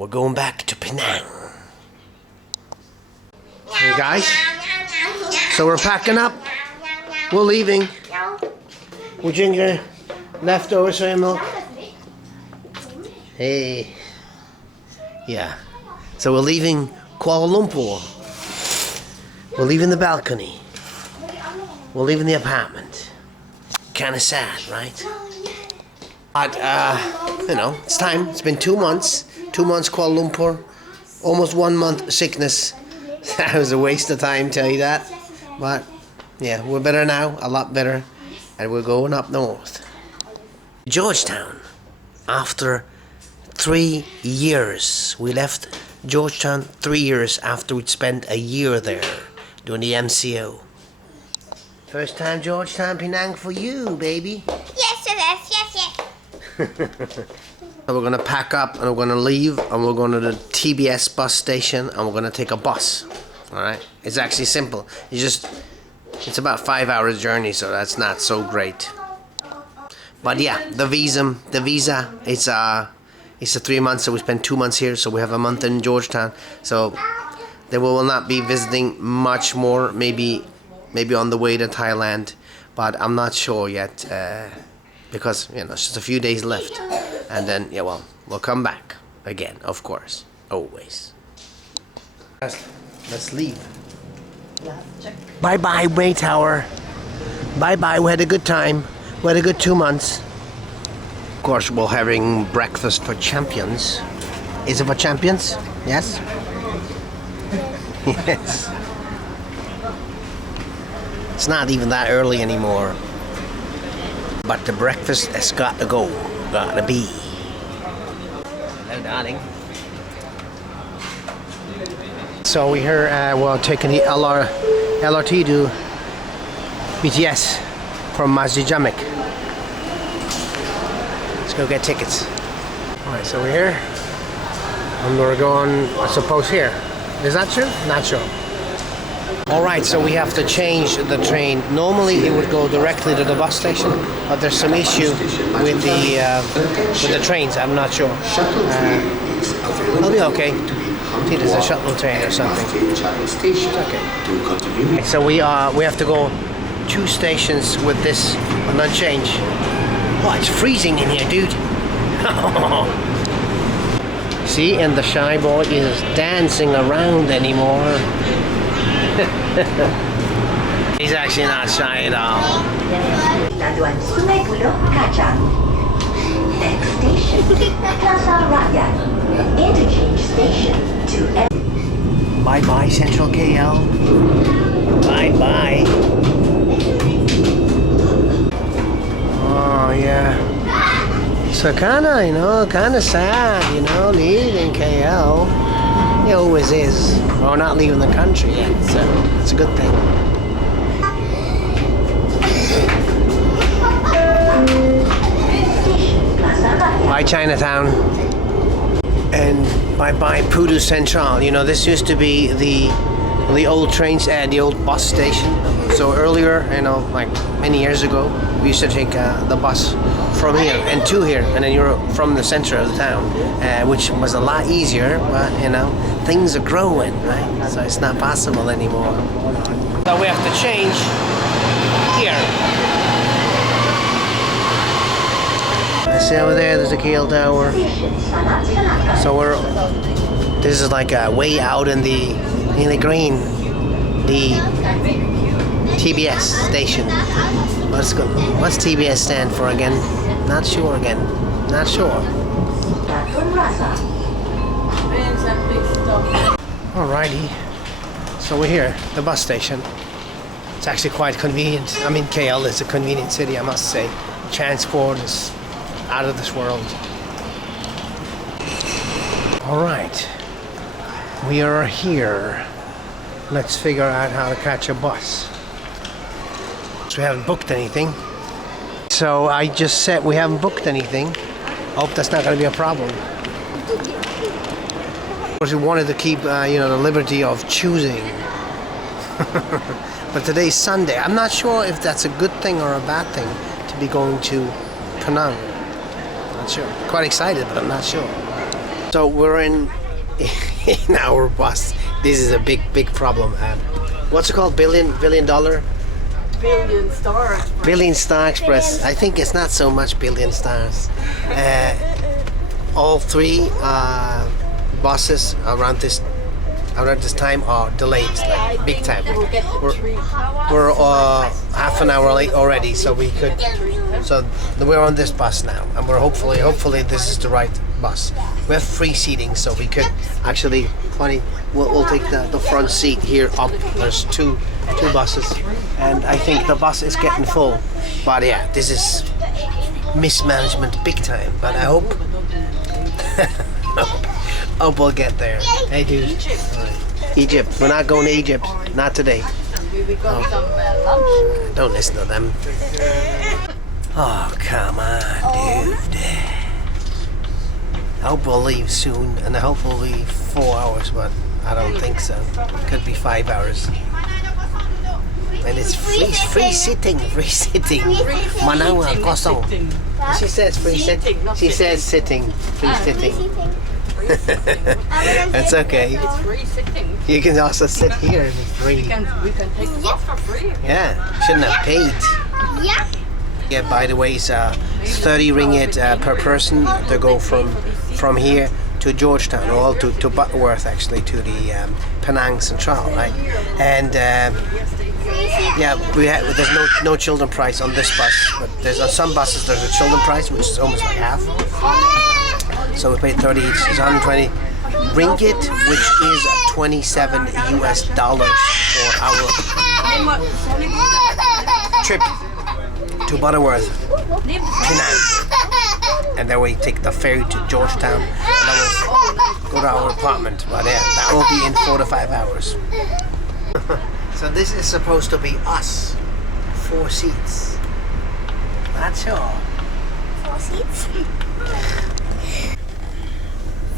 we're going back to Penang. Hey guys, so we're packing up. We're leaving. We're drinking leftover soy milk. Hey. Yeah. So we're leaving Kuala Lumpur. We're leaving the balcony. We're leaving the apartment. Kind of sad, right? But, you know, it's time. It's been 2 months. 2 months Kuala Lumpur. Almost 1 month sickness. That was a waste of time, tell you that. But, yeah, we're better now. A lot better. And we're going up north. Georgetown. After 3 years. We left Georgetown 3 years after we'd spent a year there doing the MCO. First time Georgetown, Penang for you, baby. Yes, yes. So we're gonna pack up and we're gonna leave and we're going to the TBS bus station and we're gonna take a bus. Alright? It's actually simple. It's about 5 hours journey, so that's not so great. But yeah, the visa, it's a 3 months, so we spent 2 months here, so we have a month in Georgetown. So then we will not be visiting much more, maybe on the way to Thailand, but I'm not sure yet, because you know it's just a few days left, and then yeah, well, we'll come back again, of course, always. Let's leave. Bye bye, Maytower. Bye bye. We had a good time. We had a good 2 months. Of course, we're having breakfast for champions. Is it for champions? Yes? Yes. It's not even that early anymore. But the breakfast has got to go. Gotta be. Hello, darling. So we're here, we're taking the LRT to BTS from Masjid Jamek. Let's go get tickets. Alright, so we're here. And we're going, I suppose, here. Is that true? Not sure. Alright, so we have to change the train. Normally it would go directly to the bus station, but there's some issue with the trains. I'm not sure. It'll be okay. See, there's a shuttle train or something. It's okay. So we have to go 2 stations with this and then change. Oh, it's freezing in here, dude. See, and the shy boy is dancing around anymore. He's actually not shy at all. Next station, Plaza Raya. Interchange station to... Bye bye, Central KL. Bye bye. Oh, yeah. So kinda sad, leaving KL. It always is. We're not leaving the country yet, so it's a good thing. Bye Chinatown. And bye Pudu Central. This used to be the old trains and the old bus station. So earlier, like many years ago, we used to take the bus from here and to here, and then you're from the center of the town, which was a lot easier, but things are growing, right? So it's not possible anymore. So we have to change here. See over there, there's a KL Tower. So this is like way out in the green, the TBS station. What's TBS stand for again? Not sure again. Not sure. Alrighty. So we're here, the bus station. It's actually quite convenient. KL is a convenient city, I must say. Transport is out of this world. Alright. We are here. Let's figure out how to catch a bus. So we haven't booked anything. So I just said we haven't booked anything. Hope that's not going to be a problem. Of course, we wanted to keep, the liberty of choosing. But today's Sunday. I'm not sure if that's a good thing or a bad thing to be going to Penang. Not sure. Quite excited, but I'm not sure. So we're in our bus. This is a big problem. What's it called? Billion dollar? Billion Star Express. Billion Star Express. I think it's not so much billion stars. All three buses around this time are delayed, like big time. We're half an hour late already, so we could. So we're on this bus now, and we're hopefully this is the right bus. We have free seating, so we could actually. Funny, we'll take the front seat here up. There's two buses, and I think the bus is getting full. But yeah, this is mismanagement big time. But I hope we'll get there. Hey dude, Egypt. We're not going to Egypt. Not today. We got some lunch. Don't listen to them. Oh come on, dude. I hope we'll leave soon, and I hope we'll leave 4 hours, but I don't think so. Could be 5 hours. And it's free sitting. Manawa kosong. She says free sitting. She says sitting. Free sitting. That's okay. It's free sitting. You can also sit here and it's free. We can take the bus for free. Yeah, shouldn't have paid. Yeah. Yeah, by the way, it's 30 ringgit per person to go from here to Georgetown, or to Butterworth, actually, to the Penang Central, right? And yeah, there's no children price on this bus, but there's on some buses there's a children price, which is almost like half. So we paid 30 each. It's 120 ringgit, which is $27 US for our trip to Butterworth, Penang. And then we take the ferry to Georgetown, and then we'll go to our apartment. But yeah, that will be in 4 to 5 hours. So this is supposed to be us. 4 seats. That's all. 4 seats.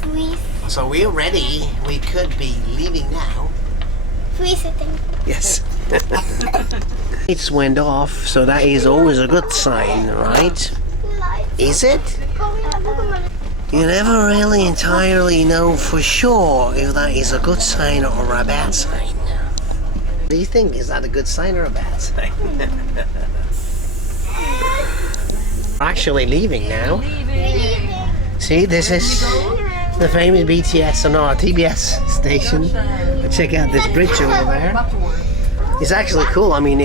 Free. So we're ready. We could be leaving now. Free sitting. Yes. Lights went off, so that is always a good sign, right? Is it? You never really entirely know for sure if that is a good sign or a bad sign. What do you think? Is that a good sign or a bad sign? We're actually leaving now. See, this is the famous BTS, or no, TBS station. Check out this bridge over there. It's actually cool. I mean,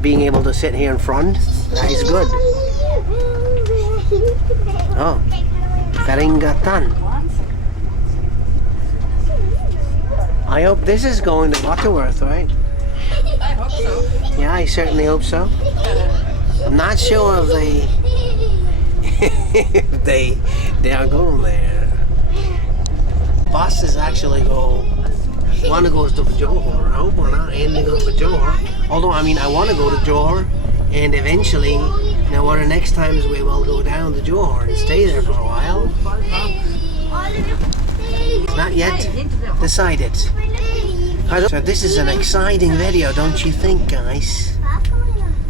being able to sit here in front, that is good. Oh, Peringatan. I hope this is going to Butterworth, right? I hope so. Yeah, I certainly hope so. I'm not sure if they are going there. Buses actually go. One goes to Johor. I hope we're not ending up with Johor. Although, I mean, I want to go to Johor, and eventually, you know, one of the next times we will go down to Johor and stay there for a while. Not yet decided. So this is an exciting video, don't you think, guys?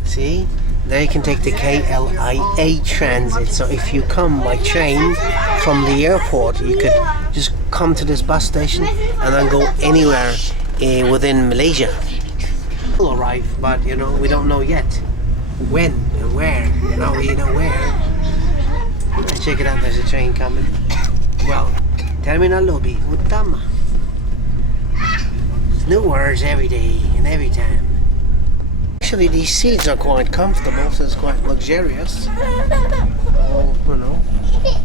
See? There you can take the KLIA transit. So if you come by train from the airport, you could just come to this bus station and then go anywhere within Malaysia. We'll arrive, but you know, we don't know yet when and where. Now we know where. Check it out, there's a train coming. Well, Terminal Lobby, Utama. New words every day and every time. Actually, these seats are quite comfortable, so it's quite luxurious. Oh, you know,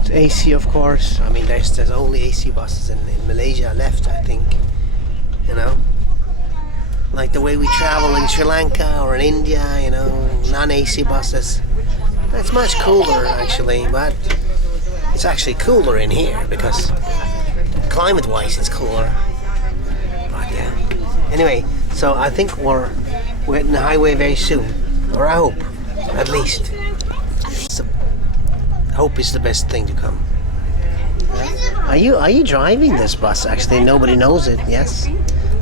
it's AC, of course. I mean, there's only AC buses in Malaysia left, I think. You know, like the way we travel in Sri Lanka or in India. You know, non-AC buses. That's much cooler, actually, but it's actually cooler in here because climate-wise, it's cooler. But yeah. Anyway, so I think we're hitting the highway very soon, or I hope, at least. So, hope is the best thing to come. Are you driving this bus? Actually, nobody knows it. Yes.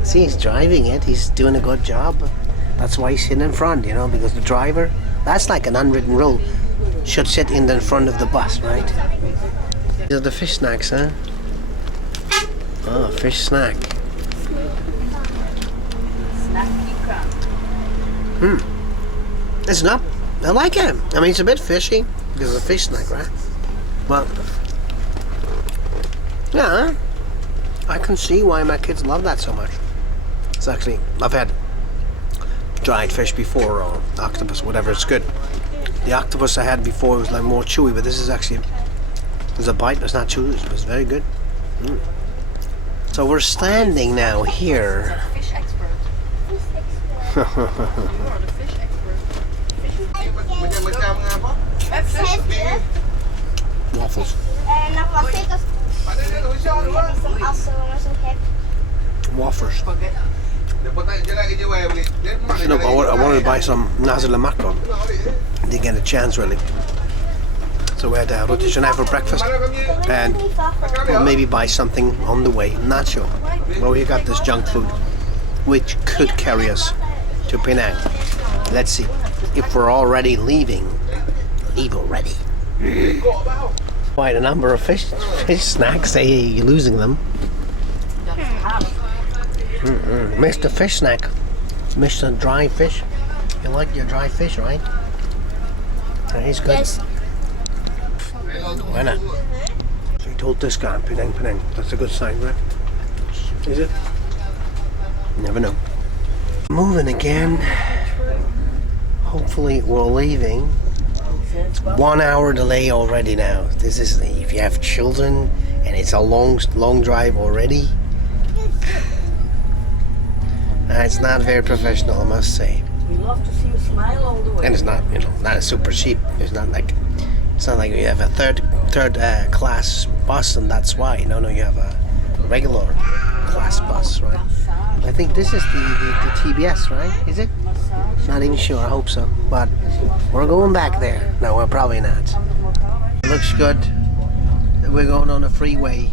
See, he's driving it. He's doing a good job. That's why he's sitting in front, you know, because the driver, that's like an unwritten rule, should sit in the front of the bus, right? These are the fish snacks, huh? Oh, fish snack. Snacky crab. It's not. I like it. I mean, it's a bit fishy. Because it's a fish snack, right? Well, yeah. I can see why my kids love that so much. It's actually, I've had dried fish before, or octopus, whatever. It's good. The octopus I had before was like more chewy, but this is actually, there's a bite, but it's not chewy. It's very good. So we're standing now here. Fish expert. You are the fish expert. Waffles. Nog wat zeker. Als ze maar zo heb. Waffles. You know, I wanted to buy some nasi lemak. Didn't get a chance really. So we had roti canai for breakfast, and we'll maybe buy something on the way. I'm not sure. Well, we got this junk food, which could carry us to Penang. Let's see if we're already leaving. Leave already. Quite a number of fish snacks. Hey, you're losing them. Mr. Fish Snack, Mr. Dry Fish. You like your dry fish, right? Yeah, he's good. Yes. Why not? So he told this guy, Penang. That's a good sign, right? Is it? You never know. Moving again. Hopefully we're leaving. 1 hour delay already now. This is, if you have children and it's a long drive already. It's not very professional, I must say. We love to see you smile all the way. And it's not, not a super cheap. It's not like you have a third class bus, and that's why. No, you have a regular class bus, right? I think this is the TBS, right? Is it? Not even sure. I hope so. But we're going back there. No, we're probably not. Looks good. We're going on a freeway.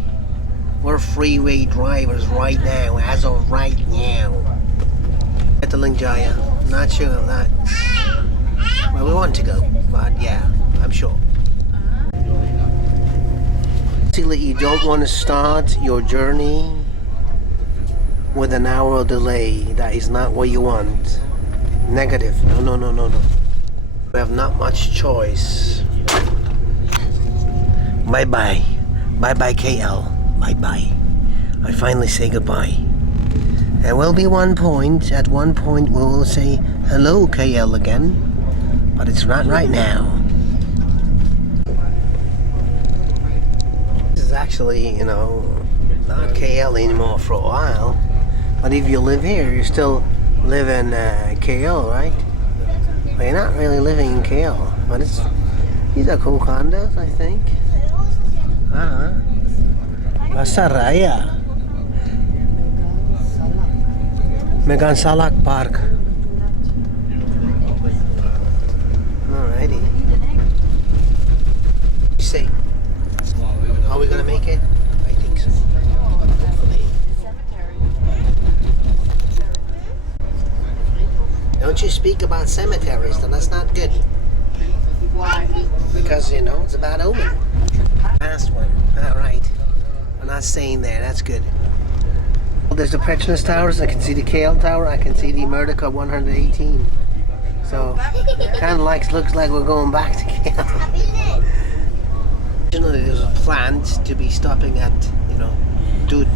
We're freeway drivers right now, as of right now. At the Lingjaya. Not sure of that. Well, we want to go, but yeah, I'm sure. Basically, you don't want to start your journey with an hour delay. That is not what you want. Negative. No. We have not much choice. Bye-bye. Bye-bye, KL. Bye-bye. I finally say goodbye. There will be at one point we will say hello KL again, but it's not right now. This is actually, not KL anymore for a while, but if you live here, you still live in KL, right? Well, you're not really living in KL, but these are cool condos, I think. Pasaraya. Megan Salak Park. Alrighty. You say, are we gonna make it? I think so. Don't you speak about cemeteries, then that's not good. Why? Because, it's a bad omen. Last one. Alright. I'm not staying there, that's good. There's the Petronas Towers, I can see the KL Tower, I can see the Murdoch 118. So, kind of looks like we're going back to KL. Originally there was a plan to be stopping at, Dude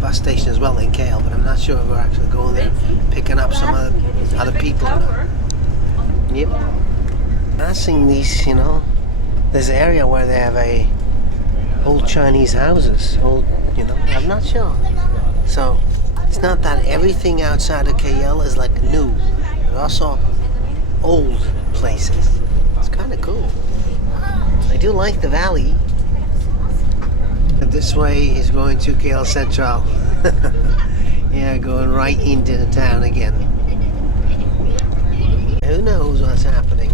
bus station as well in KL, but I'm not sure if we're actually going there, picking up some other people. Yep. Passing these, this area where they have old Chinese houses, I'm not sure. So, it's not that everything outside of KL is like new. There's also old places. It's kind of cool. I do like the valley. But this way is going to KL Central. Yeah, going right into the town again. Who knows what's happening?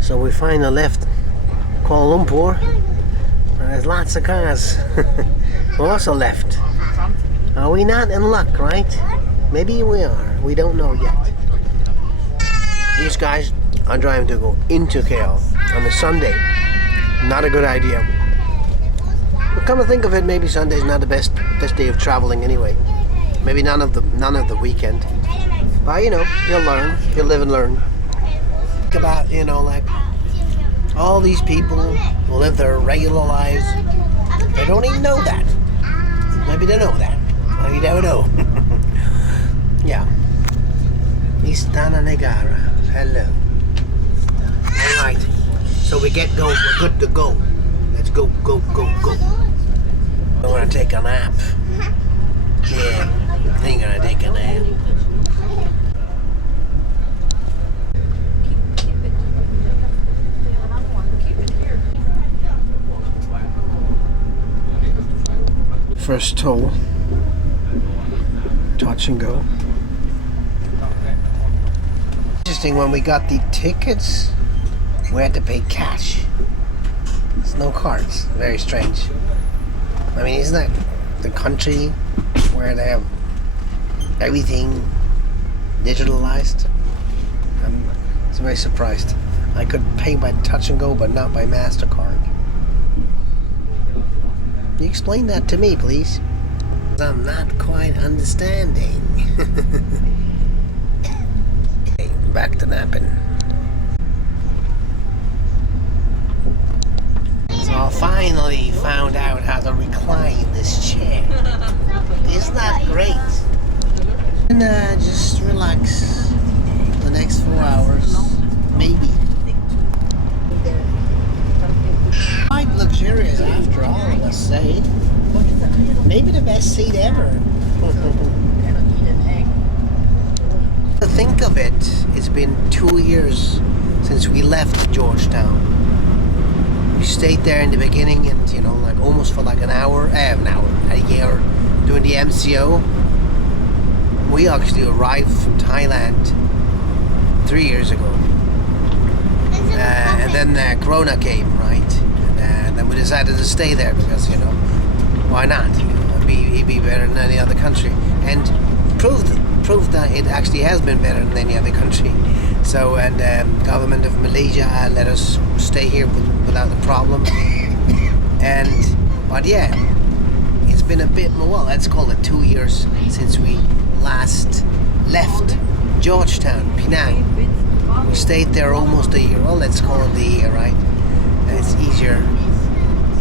So we finally left Kuala Lumpur. There's lots of cars. We also left. Are we not in luck, right? Maybe we are. We don't know yet. These guys are driving to go into KL on a Sunday. Not a good idea. But come to think of it, maybe Sunday's not the best day of traveling anyway. Maybe none of the weekend. But you know, you'll learn. You'll live and learn. Think about, you know, like all these people who live their regular lives. They don't even know that. Maybe they know that. You never know. Yeah. Istana Negara. Hello. Alright. So we get going. We're good to go. Let's go, go, go, go. I'm gonna take a nap. Yeah. I think I'm gonna take a nap. First toll. Touch and go. Interesting, when we got the tickets, we had to pay cash. There's no cards. Very strange. I mean, isn't that the country where they have everything digitalized? I'm very surprised. I could pay by touch and go, but not by MasterCard. Can you explain that to me, please? I'm not quite understanding. Okay, back to napping. So I finally found out how to recline this chair. Isn't that great? And just relax the next 4 hours, maybe. Quite luxurious after all, I must say. Maybe the best seat ever. To think of it, it's been 2 years since we left Georgetown. We stayed there in the beginning, and you know, like almost for like a year, doing the MCO. We actually arrived from Thailand 3 years ago, and then Corona came, right? And then we decided to stay there because, you know, why not? It'd be better than any other country, and proved that it actually has been better than any other country. So, and government of Malaysia let us stay here without the problem. But yeah, it's been a bit more. Well, let's call it 2 years since we last left Georgetown, Penang. We stayed there almost a year. Well, let's call it a year, right? It's easier.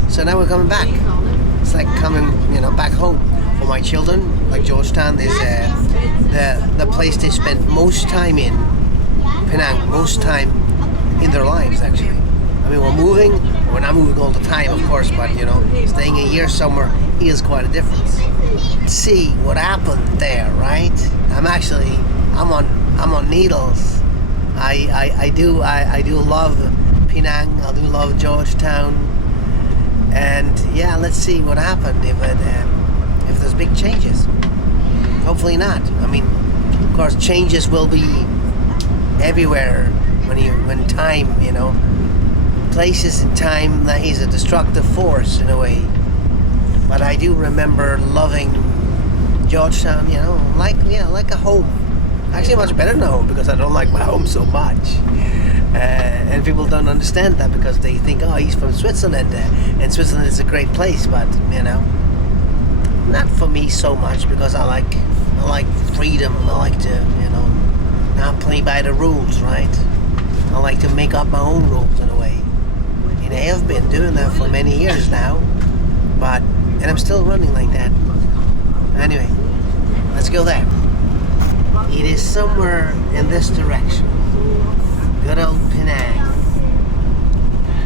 So now we're coming back. It's like coming, you know, back home. For my children, like Georgetown is the place they spend most time in. Penang, most time in their lives, actually. I mean, we're not moving all the time, of course, but you know, staying a year somewhere is quite a difference. See what happened there, right? I'm on needles. I do love Penang. I do love Georgetown, and yeah, let's see what happened if there's big changes. Hopefully not. I mean, of course, changes will be everywhere when time, you know, places and time, that is a destructive force in a way. But I do remember loving Georgetown, you know, like a home. Actually, much better than a home, because I don't like my home so much. And people don't understand that because they think, oh, he's from Switzerland, and Switzerland is a great place. But you know, not for me so much, because I like freedom. I like to, you know, not play by the rules, right? I like to make up my own rules in a way. And I have been doing that for many years now, and I'm still running like that. Anyway, let's go there. It is somewhere in this direction. Good old Penang.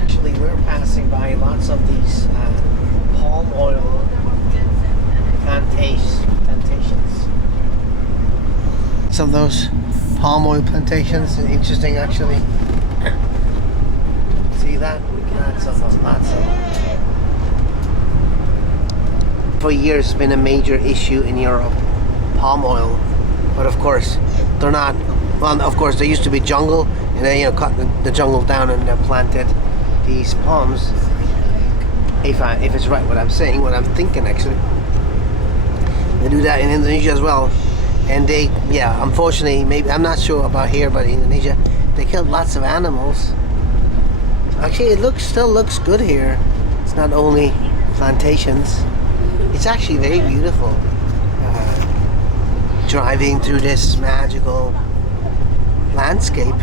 Actually, we're passing by lots of these palm oil plantations. Some of those palm oil plantations, interesting actually. See that? Lots of them. For years, it's been a major issue in Europe, palm oil. But of course, they're not. Well, of course, there used to be jungle, and they, you know, cut the jungle down and planted these palms. If it's right what I'm saying, what I'm thinking actually, they do that in Indonesia as well. And they, yeah, unfortunately, maybe I'm not sure about here, but in Indonesia, they killed lots of animals. Actually, it still looks good here. It's not only plantations. It's actually very beautiful. Driving through this magical landscape.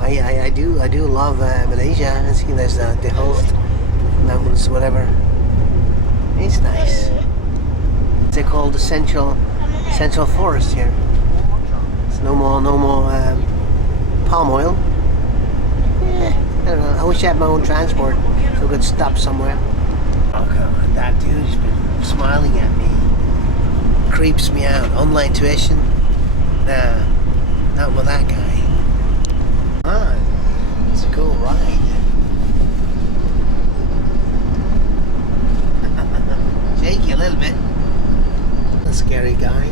I do love Malaysia. I see there's the hills, mountains, whatever. It's nice. They call the central forest here. It's no more palm oil. I don't know. I wish I had my own transport so I could stop somewhere. Oh come on, that dude's been smiling at me. Creeps me out. Online tuition? Nah, not with that guy. Ah, it's a cool ride. Shaky a little bit. A scary guy.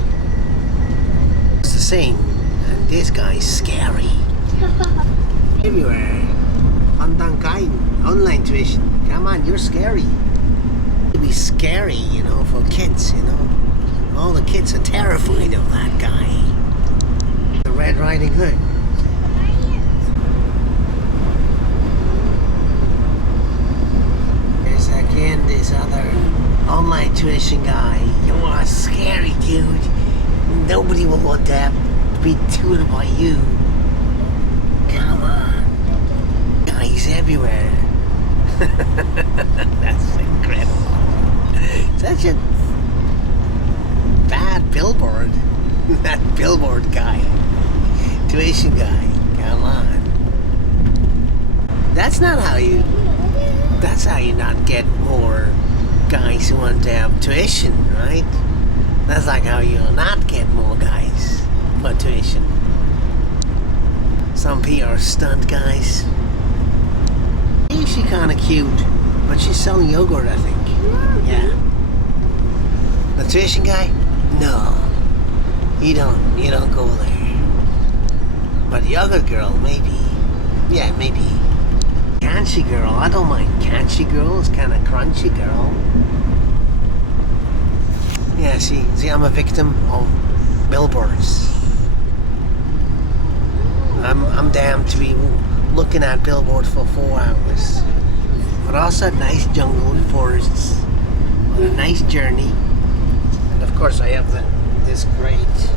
It's the same. And this guy's scary. Everywhere. Pandang kain. Online tuition. Come on, you're scary. It'd be scary, you know, for kids, you know. All the kids are terrified of that guy. The Red Riding Hood. There's again this other online tuition guy. You are scary, dude. Nobody will want to be tutored by you. Come on. Guys everywhere. That's incredible. Such a bad billboard. That billboard guy. Tuition guy. Come on. That's how you not get more guys who want to have tuition, right? That's like how you'll not get more guys for tuition. Some PR stunt guys. She's kind of cute, but she's selling yogurt, I think. Yeah. The tuition guy? No. You don't go there. But the other girl, maybe. Yeah, maybe. Crunchy girl, I don't mind crunchy girl. It's kind of crunchy girl. Yeah, see, I'm a victim of billboards. I'm damned to be looking at billboards for 4 hours. But also nice jungle and forests. On a nice journey. And of course I have this great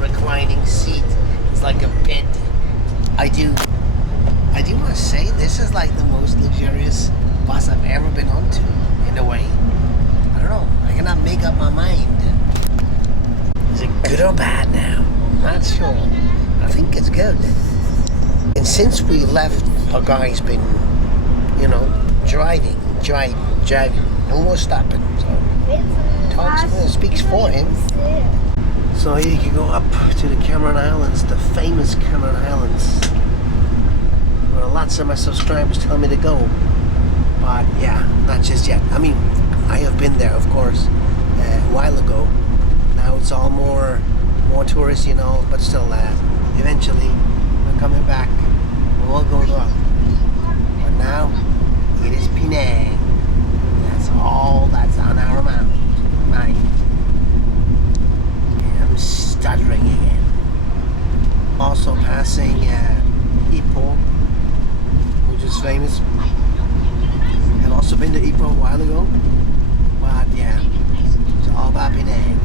reclining seat. It's like a bed. I do want to say this is like the most luxurious bus I've ever been on to, in a way. I don't know. I cannot make up my mind. Is it good or bad now? Not sure. I think it's good. And since we left, our guy's been, driving. No more stopping. So speaks for him. So here you can go up to the Cameron Islands, the famous Cameron Islands, where lots of my subscribers tell me to go. But yeah, not just yet. I mean, I have been there, of course, a while ago. Now it's all more tourists, but still, eventually, we're coming back. We'll go up. But now, it is Penang. That's all that's on our map. Right. I'm stuttering again. Also passing Ipoh, which is famous. I've also been to Ipoh a while ago. But yeah, it's all about Penang.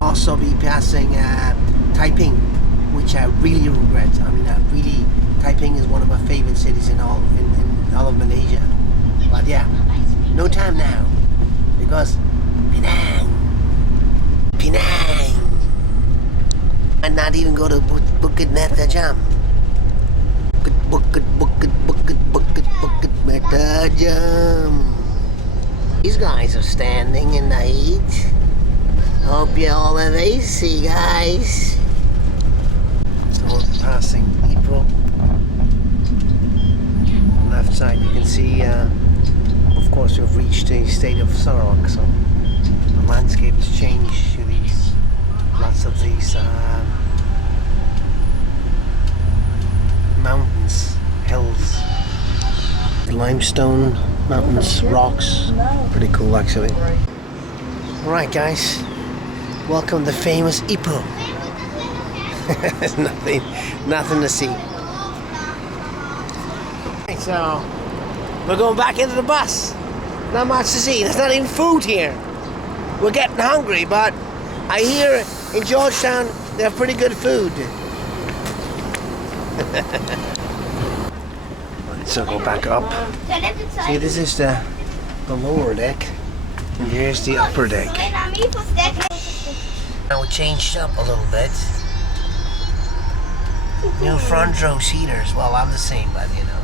Also be passing Taiping, which I really regret. I mean, Taiping is one of my favorite cities in all of Malaysia. But yeah, no time now, because Penang. I'd not even go to Bukit Mertajam. Bukit Mertajam. These guys are standing in the heat. Hope you all have AC, guys. So we're passing April. Left side you can see, of course we've reached the state of Sarawak, so the landscape has changed to lots of these mountains, hills, limestone mountains, rocks. Pretty cool actually. Alright guys, welcome to famous Ipoh. There's nothing to see. So we're going back into the bus. Not much to see. There's not even food here. We're getting hungry, but I hear in Georgetown they have pretty good food. So go back up. See, this is the lower deck, and here's the upper deck. Now we changed up a little bit. New front row seaters. Well, I'm the same, but you know,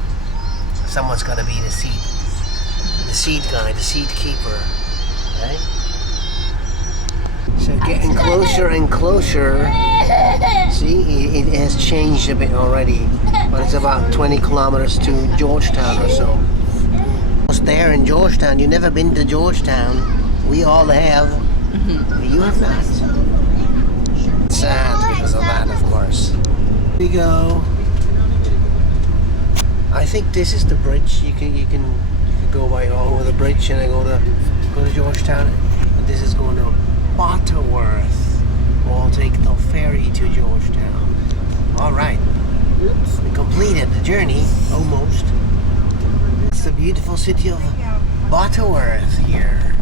someone's got to be the seat guy, the seat keeper, right? So getting closer and closer. See, it has changed a bit already, but it's about 20 kilometers to Georgetown or so. Almost there in Georgetown. You've never been to Georgetown. We all have. You have not. Sad because of that, of course. Here we go. I think this is the bridge. You can go by all over the bridge and then go to Georgetown. And this is going to Butterworth. We'll take the ferry to Georgetown. All right. We completed the journey almost. It's the beautiful city of Butterworth here.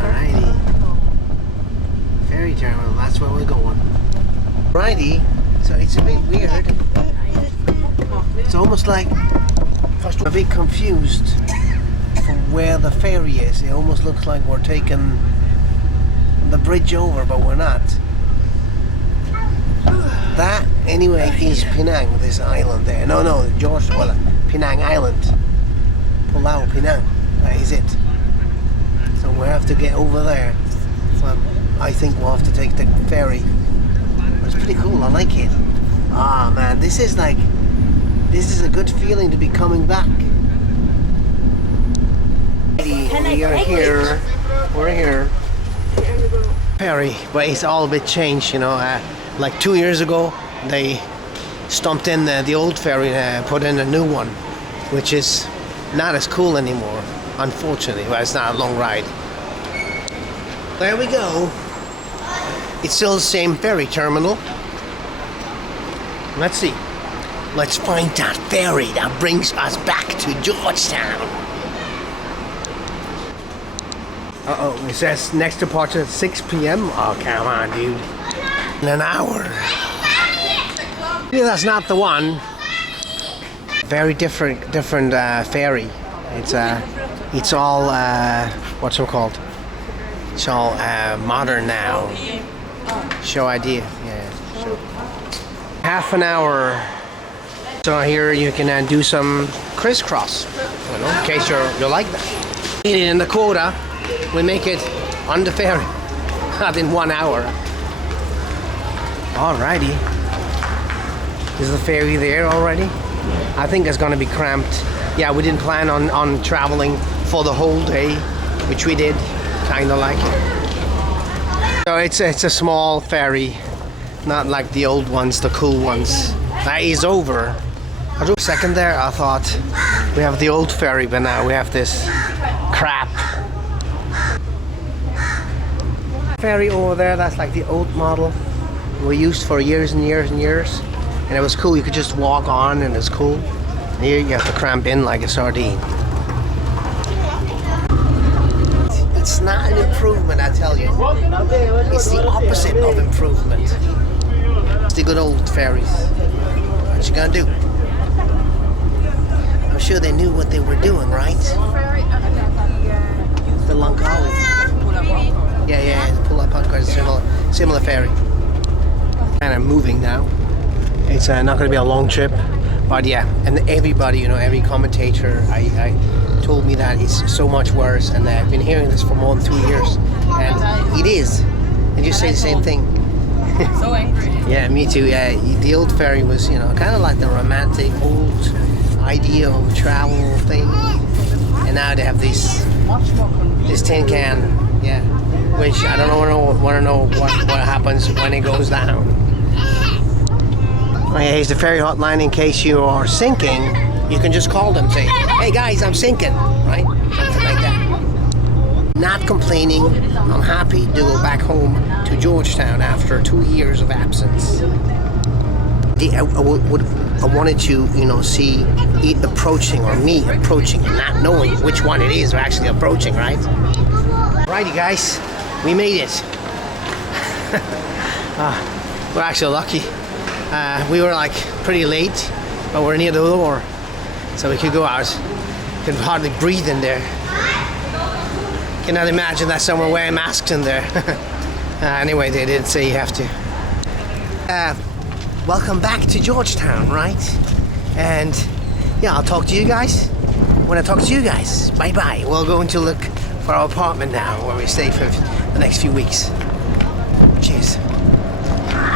Alrighty. Ferry terminal, that's where we're going. Alrighty, so it's a bit weird. It's almost like I'm a bit confused from where the ferry is. It almost looks like we're taking the bridge over, but we're not. That anyway is Penang, this island there. No, Penang Island. Pulau Penang, that is it. So we have to get over there. So I think we'll have to take the ferry. But it's pretty cool, I like it. Ah man, this is a good feeling to be coming back. We are here. We're here. Ferry, but it's all a bit changed, you know. Like 2 years ago, they stumped in the old ferry and put in a new one, which is not as cool anymore, unfortunately. Well, it's not a long ride. There we go. It's still the same ferry terminal. Let's see. Let's find that ferry that brings us back to Georgetown. Uh-oh, it says next departure at 6 p.m. Oh, come on, dude. In an hour. Yeah, that's not the one. Very different ferry. It's all what's it called? It's all modern now. Show idea, yeah. Show. Half an hour. So here you can do some crisscross, you know, in case you like that. In the quota, we make it on the ferry, not in 1 hour. Alrighty. Is the ferry there already? I think it's gonna be cramped. Yeah, we didn't plan on traveling for the whole day, which we did, kinda like it. So it's a small ferry, not like the old ones, the cool ones. That is over. I took a second there, I thought we have the old ferry, but now we have this crap. Ferry over there, that's like the old model we used for years and years and years. And it was cool, you could just walk on and it's cool. Here you have to cramp in like a sardine. It's not an improvement, I tell you. It's the opposite of improvement. It's the good old ferries. What you gonna do? I'm sure they knew what they were doing, right? The Langkawi. Yeah, the Pulau Pancras, similar ferry. Kind of moving now. It's not going to be a long trip, but yeah, and everybody, you know, every commentator I told me that it's so much worse, and I've been hearing this for more than 2 years, and it is. They just say the same thing. So angry. Yeah, me too. Yeah, the old ferry was, you know, kind of like the romantic old idea of travel thing, and now they have this tin can, yeah, which I don't want to know what happens when it goes down. Oh, yeah, here's the ferry hotline in case you are sinking. You can just call them, say, "Hey guys, I'm sinking," right? Something like that. Not complaining. I'm happy to go back home to Georgetown after 2 years of absence. I wanted to, you know, see it approaching or me approaching and not knowing which one it is we're actually approaching, right? Righty guys, we made it. We're actually lucky. We were like pretty late, but we're near the door, so we could go out. Can hardly breathe in there. Cannot imagine that someone wearing masks in there. Anyway, they did say you have to. Welcome back to Georgetown, right? And yeah, I'll talk to you guys when I talk to you guys. Bye bye. We're going to look for our apartment now, where we stay for the next few weeks. Cheers.